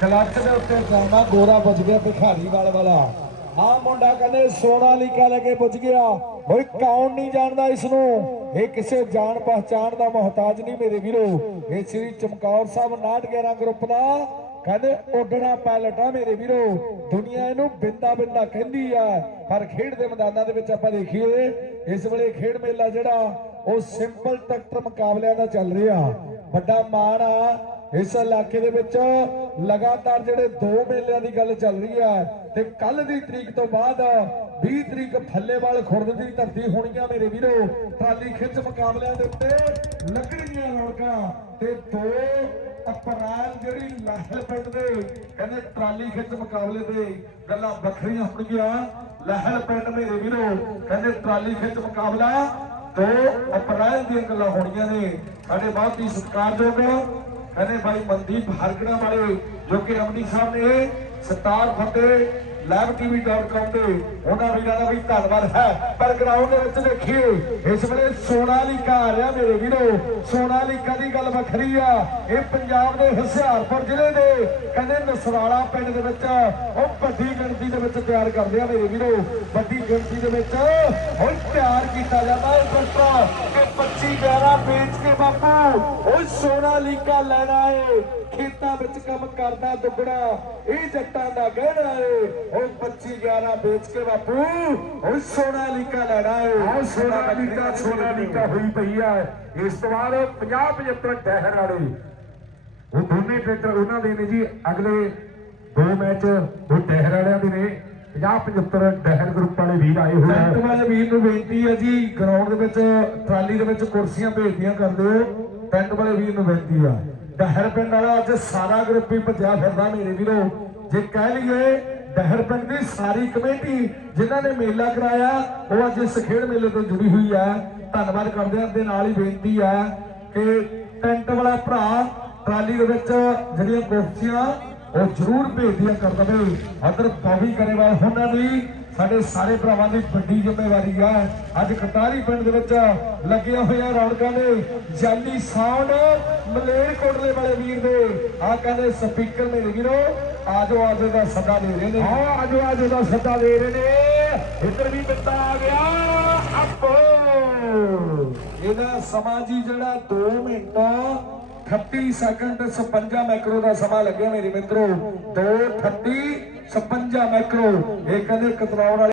Clutch ਦੇ ਉੱਤੇ ਜਾਣਾ, ਗੋਰਾ ਪੁੱਜ ਗਿਆ ਭਿਖਾਰੀ ਵਾਲਾ ਆ ਮੁੰਡਾ ਕਹਿੰਦੇ ਸੋਨਾ ਲੀਕਾ ਲੈ ਕੇ ਪੁੱਜ ਗਿਆ। ਓਏ ਕੌਣ ਨਹੀਂ ਜਾਣਦਾ ਇਸ ਨੂੰ ਇਹ ਕਿਸੇ ਜਾਣ ਪਹਚਾਣ ਦਾ ਮੁਹਤਾਜ ਨਹੀਂ ਮੇਰੇ ਵੀਰੋ। ਇਹ ਸ੍ਰੀ ਚਮਕੌਰ ਸਾਹਿਬ 911 ਗਰੁੱਪ ਦਾ ਕਹਿੰਦੇ ਉੱਡਣਾ ਪਾਇਲਟ ਆ ਮੇਰੇ ਵੀਰੋ। ਦੁਨੀਆ ਇਹਨੂੰ ਬਿੰਦਾ ਬਿੰਦਾ ਕਹਿੰਦੀ ਆ। ਪਰ ਖੇਡ ਦੇ ਮੈਦਾਨਾਂ ਦੇ ਵਿੱਚ ਆਪਾਂ ਦੇਖੀਏ, ਇਸ ਵੇਲੇ ਖੇਡ ਮੇਲਾ ਜਿਹੜਾ, ਉਹ ਸਿੰਪਲ ਟਰੈਕਟਰ ਮੁਕਾਬਲਿਆਂ ਦਾ ਚੱਲ ਰਿਹਾ। ਵੱਡਾ ਮਾਣ ਆ। ਇਸ ਇਲਾਕੇ ਦੇ ਵਿੱਚ ਲਗਾਤਾਰ ਜਿਹੜੇ ਦੋ ਮੇਲਿਆਂ ਦੀ ਗੱਲ ਚੱਲ ਰਹੀ ਹੈ ਤੇ ਕੱਲ ਦੀ ਤਰੀਕ ਤੋਂ ਬਾਅਦ 20 ਤਰੀਕ ਫੱਲੇਵਾਲ ਖੁਰਦ ਦੀ ਧਰਤੀ ਹੋਣੀਆਂ ਮੇਰੇ ਵੀਰੋ। ਟਰਾਲੀ ਖਿੱਚ ਮੁਕਾਬਲਿਆਂ ਦੇ ਉੱਤੇ ਲੱਗਣਗੀਆਂ ਰੌਣਕਾਂ ਤੇ 2 ਅਪ੍ਰੈਲ ਜਿਹੜੀ ਲਹਿਲ ਪਿੰਡ ਦੇ, ਕਹਿੰਦੇ ਟਰਾਲੀ ਖਿੱਚ ਮੁਕਾਬਲੇ ਦੇ ਗੱਲਾਂ ਵੱਖਰੀਆਂ ਹੋਣਗੀਆਂ। ਲਹਿਲ ਪਿੰਡ ਮੇਰੇ ਵੀਰੋ, ਕਹਿੰਦੇ ਟਰਾਲੀ ਖਿੱਚ ਮੁਕਾਬਲਾ 2 ਅਪ੍ਰੈਲ ਦੀਆਂ ਗੱਲਾਂ ਹੋਣੀਆਂ ਨੇ। ਸਾਡੇ ਬਹੁਤ ਹੀ ਸਤਿਕਾਰਯੋਗ ਕਹਿੰਦੇ ਭਾਈ ਮਨਦੀਪ ਹਰਗੜਾ ਵਾਲੇ, ਜੋ ਕਿ ਰਮਨੀ ਸਾਹਿਬ ਨੇ ਸਤਾਰ ਫਤਿਹ live.tv.com ਤੇ ਉਹਨਾਂ ਵੀਰਾਂ ਦਾ ਵੀ ਧੰਨਵਾਦ ਹੈ। ਪਰ ਗਰਾਊਂਡ ਦੇ ਵਿੱਚ ਦੇਖੀਏ, ਇਸ ਵੇਲੇ ਸੋਨਾਲੀਕਾ ਆ ਰਿਹਾ ਮੇਰੇ ਵੀਰੋ। ਸੋਨਾਲੀਕਾ ਦੀ ਗੱਲ ਵੱਖਰੀ ਆ। ਇਹ ਪੰਜਾਬ ਦੇ ਹੁਸ਼ਿਆਰਪੁਰ ਜ਼ਿਲ੍ਹੇ ਦੇ ਕਹਿੰਦੇ ਨਸਰਾਲਾ ਪਿੰਡ ਦੇ ਵਿੱਚ ਉਹ ਵੱਡੀ ਗਿਣਤੀ ਦੇ ਵਿੱਚ ਤਿਆਰ ਕਰਦੇ ਆ ਮੇਰੇ ਵੀਰੋ। ਵੱਡੀ ਗਿਣਤੀ ਦੇ ਵਿੱਚ ਹੁਣ ਤਿਆਰ ਕੀਤਾ ਜਾਂਦਾ ਹੈ। ਦੋਸਤੋ ਕਿ 25 11 ਵੇਚ ਕੇ ਬਾਪੂ ਉਹ ਸੋਨਾਲੀਕਾ ਲੈਣਾ ਏ। ਖੇਤਾਂ ਵਿੱਚ ਕੰਮ ਕਰਦਾ ਦੁੱਗਣਾ, ਇਹ ਜੱਟਾਂ ਦਾ ਗਹਿਣਾ ਏ। ਉਹ 25 11 ਵੇਚ ਕੇ ਬਾਪੂ ਉਹ ਸੋਨਾਲੀਕਾ ਲੈਣਾ ਏ। ਆਹ ਸੋਨਾ ਲੀਕਾ ਸੋਨਾ ਲੀਕਾ ਹੋਈ ਪਈ ਆ। ਇਸ ਤੋਂ ਬਾਅਦ 50 75 ਟਹਿਰ ਵਾਲੇ। ਉਹ ਦੋਨੇ ਟਰੈਕਟਰ ਉਹਨਾਂ ਦੇ ਨੇ ਜੀ। ਅਗਲੇ ਦੋ ਮੈਚ ਉਹ ਟਹਿਰ ਵਾਲਿਆਂ ਦੇ ਨੇ। 50 75 ਡਹਿਰ ਗਰੁੱਪ ਵਾਲੇ ਵੀਰ ਆਏ ਹੋਏ ਟੈਂਟ ਆ। ਵਾਲੇ ਵੀਰ ਨੂੰ ਬੇਨਤੀ ਹੈ ਜੀ ਗਰਾਊਂਡ ਦੇ ਵਿੱਚ ਟਰਾਲੀ ਦੇ ਵਿੱਚ ਕੁਰਸੀਆਂ ਭੇਜਦੀਆਂ ਕਰ ਦਿਓ। ਟੈਂਟ ਵਾਲੇ ਵੀਰ ਨੂੰ ਬੇਨਤੀ ਆ। ਡਹਿਰ ਪਿੰਡ ਵਾਲਾ ਅੱਜ ਸਾਰਾ ਗਰੁੱਪ ਹੀ ਭੱਜਿਆ ਫਿਰਦਾ ਮੇਰੇ ਵੀਰੋ। ਜੇ ਕਹਿ ਲਈਏ ਡਹਿਰ ਪਿੰਡ ਦੀ ਸਾਰੀ ਕਮੇਟੀ ਜਿਨ੍ਹਾਂ ਨੇ ਮੇਲਾ ਕਰਾਇਆ ਉਹ ਅੱਜ ਇਸ ਖੇਡ ਮੇਲੇ ਤੋਂ ਜੁੜੀ ਹੋਈ ਹੈ ਧੰਨਵਾਦ ਕਰਦੇ ਦੇ ਨਾਲ ਹੀ ਬੇਨਤੀ ਹੈ ਕਿ ਟੈਂਟ ਵਾਲਾ ਭਰਾ ਟਰਾਲੀ ਦੇ ਵਿੱਚ ਜਿਹੜੀਆਂ ਕੁਰਸੀਆਂ ਉਹ ਜ਼ਰੂਰ ਭੇਜਦੀਆਂ ਕਰ ਦਵੇ ਅਦਰ ਬੌਬੀ ਕਰੇਵਾਲ ਉਹਨਾਂ ਦੀ। ਸਾਡੇ ਸਾਰੇ ਭਰਾਵਾਂ ਦੀ ਵੱਡੀ ਜ਼ਿੰਮੇਵਾਰੀ ਆ। ਅੱਜ ਕਟਾਰੀ ਪਿੰਡ ਦੇ ਵਿੱਚ ਲੱਗੀਆਂ ਹੋਈਆਂ ਰੌਣਕਾਂ ਨੇ ਜਾਲੀ ਸਾਊਂਡ ਮਲੇਰਕੋਟਲੇ ਵਾਲੇ ਵੀਰ ਦੇ। ਆ ਕਹਿੰਦੇ ਸਪੀਕਰ ਮੇਰੇ ਵੀਰੋ ਆਜੋ ਆਜੋ ਦਾ ਸੱਦਾ ਦੇ ਰਹੇ ਨੇ। ਆਹ ਆਜੋ ਆਜੋ ਦਾ ਸੱਦਾ ਦੇ ਰਹੇ ਨੇ। ਇੱਧਰ ਵੀ ਬਿੰਦਾ ਆ ਗਿਆ। ਆਪੋ ਇਹਦਾ ਸਮਾਂ ਜੀ ਜਿਹੜਾ 2 ਮਿੰਟ 38 ਸੈਕਿੰਡ 56 ਮੈਕਰੋ ਦਾ ਸਮਾਂ ਲੱਗਿਆ ਮੇਰੇ ਮਿੱਤਰੋ। 2:38 56 ਮੈਕਰੋ ਇਹ ਕਹਿੰਦੇ ਕਤਰਾਉਣ ਵਾਲੇ